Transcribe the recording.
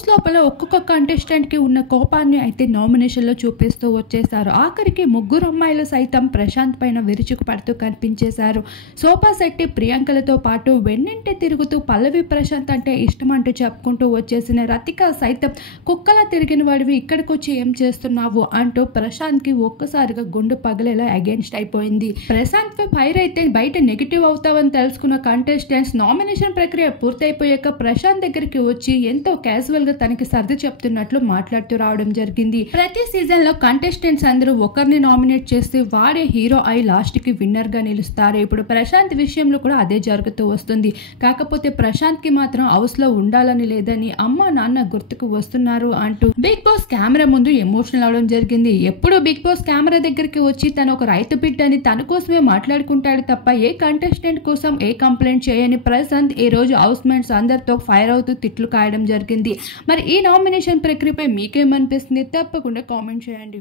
House లోపల ఒక్కొక్క contestant కి ఉన్న కోపాన్ని అయితే నామినేషన్ లో చూపిస్తూ వచ్చేసారు. ఆఖరికి ముగ్గురు అమ్మాయిలు సైతం ప్రశాంత్ పైన విరుచుకు పడుతూ కనిపించేశారు. శోభా శెట్టి ప్రియాంకలతో పాటు వెన్నింటి తిరుగుతూ పల్లవి ప్రశాంత్ అంటే ఇష్టం అంటూ చెప్పుకుంటూ వచ్చేసిన రతిక సైతం కుక్కలా తిరిగిన వాడివి ఇక్కడికి వచ్చి ఏం చేస్తున్నావు అంటూ ప్రశాంత్ కి ఒక్కసారిగా గుండు పగిలేలా అగేన్స్ట్ అయిపోయింది. ప్రశాంత్ పై ఫైర్ అయితే బయట నెగిటివ్ అవుతావని తెలుసుకున్న కంటెస్టెంట్స్ నామినేషన్ ప్రక్రియ పూర్తయిపోయాక ప్రశాంత్ దగ్గరికి వచ్చి ఎంతో క్యాజువల్ గా తనకి సర్ది చెప్తున్నట్లు మాట్లాడుతూ రావడం జరిగింది. ప్రతి సీజన్ లో కంటెస్టెంట్స్ అందరూ ఒకరిని నామినేట్ చేస్తే వాడే హీరో అయి లాస్ట్ కి విన్నర్ గా నిలుస్తారు. ఇప్పుడు ప్రశాంత్ విషయంలో కూడా అదే జరుగుతూ వస్తుంది. కాకపోతే ప్రశాంత్ కి మాత్రం హౌస్ లో ఉండాలని లేదని అమ్మ నాన్న గుర్తుకు వస్తున్నారు అంటూ బిగ్ బాస్ కెమెరా ముందు ఎమోషనల్ అవడం జరిగింది. ఎప్పుడు బిగ్ బాస్ కెమెరా దగ్గరికి వచ్చి తను ఒక రైతు బిడ్డ అని తన కోసమే మాట్లాడుకుంటాడు తప్ప ఏ కంటెస్టెంట్ కోసం ఏ కంప్లైంట్ చేయని ప్రశాంత్ ఈ రోజు హౌస్ మేట్స్ అందరితో ఫైర్ అవుతూ తిట్లు కాయడం జరిగింది. మరి ఈ నామినేషన్ ప్రక్రియపై మీకేమనిపిస్తుంది? తప్పకుండా కామెంట్ చేయండి.